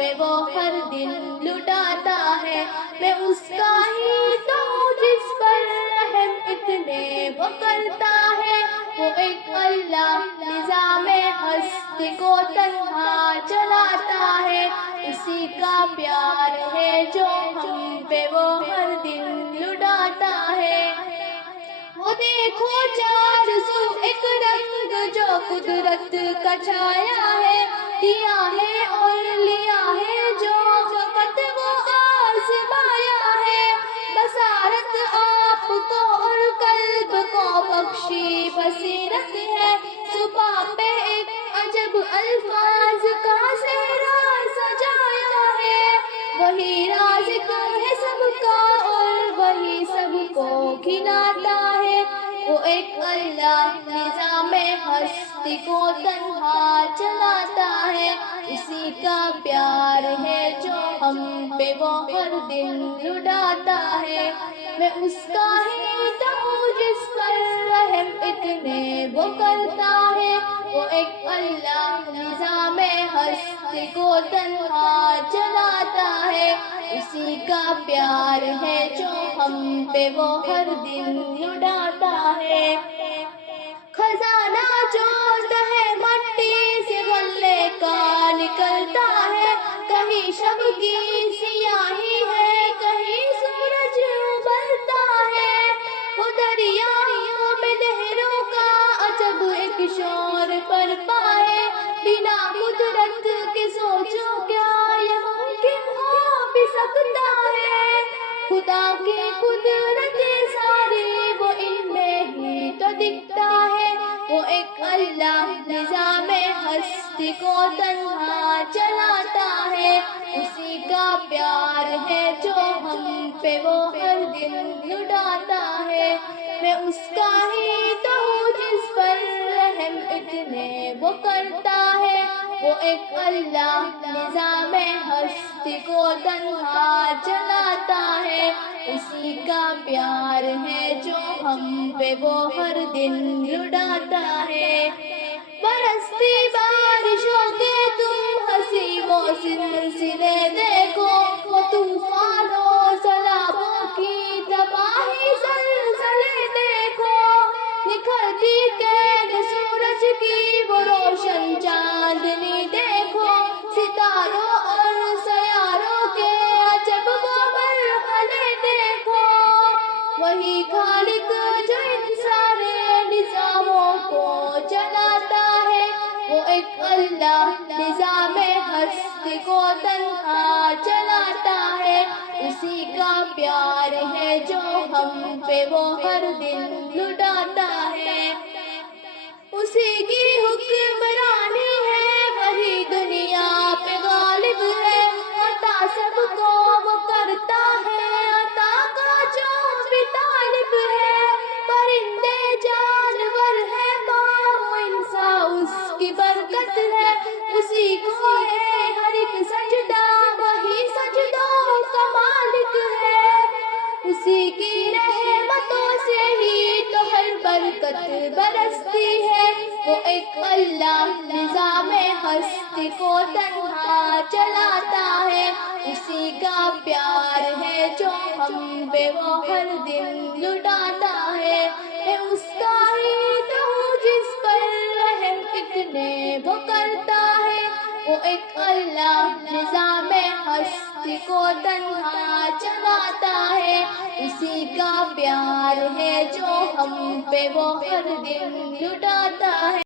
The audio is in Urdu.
پہ وہ ہر دن لٹاتا ہے۔ میں اس کا ہی تو ہوں جس پر رحم اتنے وہ کرتا ہے۔ وہ ایک اللہ نظام ہستی کو تنہا چلاتا ہے، اسی کا پیار ہے جو ہم پہ وہ ہر دن لٹاتا ہے۔ وہ دیکھو چار سو ایک رنگ جو قدرت کا چھایا ہے، دیا ہے اور لیا ہے جو فقط وہ آزمایا ہے۔ بصارت آپ کو اور قلب کو بخشی بصیرت ہے، صبح پہ ایک عجب الفاظ کا صحرا سجایا ہے۔ وہی رازق ہے سب کا اور وہی سب کو کھلاتا ہے۔ وہ ایک اللہ نظام ہستی کو تنہا چلاتا ہے، اسی کا پیار ہے جو ہم پہ وہ ہر دن لٹاتا ہے۔ میں اس کا ہی تو ہوں جس پر رحم اتنے وہ کرتا ہے۔ وہ ایک اللہ نظام ہستی کو تنہا چلاتا ہے، اسی کا پیار ہے جو ہم پہ وہ ہر دن لٹاتا ہے۔ خزانہ جو تہہ مٹی سے غلے کا نکلتا ہے، کہیں شب کی سیاہی ہے کہیں سورج ابلتا ہے۔ وہ دریاؤں میں لہروں کا عجب ایک شور برپا ہے، بنا قدرت کے سوچو کیا یہ ممکن ہو بھی سکتا ہے۔ خدا کی قدرت ساری وہ ان میں ہی تو دکھتا ہے۔ وہ ایک اللہ نظام ہستی کو تنہا چلاتا ہے، اسی کا پیار ہے جو ہم پہ وہ ہر دن لٹاتا ہے۔ میں اس کا ہی تو ہوں جس پر رحم اتنے وہ کرتا ہے۔ وہ ایک اللہ نظام ہستی کو تنہا چلاتا ہے، اسی کا پیار ہے جو ہم پہ وہ ہر دن لٹاتا ہے۔ برستی بارشوں کے تم ہنسی وہ سلسلے دیکھو، وہ طوفانوں سیلابوں کی تباہی زلزلے دیکھو، نکھرتی قید سورج کی وہ روشن چاندنی دیکھو، ستاروں اور سیاروں کے عجب وہ مرحلے دیکھو۔ وہی خالق جو ان سارے نظاموں کو چلاتا ہے، وہ ایک اللہ نظام ہستی کو تنہا چلاتا ہے، اسی کا پیار ہے جو ہم پہ وہ ہر دن لٹاتا ہے۔ اسی کی حکمرانی ہے وہی دنیا پہ غالب ہے، عطا سب کو وہ کرتا ہے، عطا کا جو بھی طالب ہے۔ پرندے جانور ہے ماں انسان اس کی برکت ہے، اسی کو ہے ہر ایک سجدہ وہی سجدوں کا مالک ہے۔ اسی کی رحمتوں سے ہی تو ہر برکت برستی ہے۔ وہ ایک اللہ نظام ہستی کو تنہا چلاتا ہے، اسی کا پیار ہے جو ہم پہ وہ ہر دن لٹاتا ہے۔ میں اس کا ہی تو ہوں جس پر رحم اتنے وہ کرتا ہے۔ وہ ایک اللہ نظام ہستی کو تنہا چلاتا ہے، اسی کا پیار ہے جو ہم پہ وہ ہر دن لٹاتا ہے۔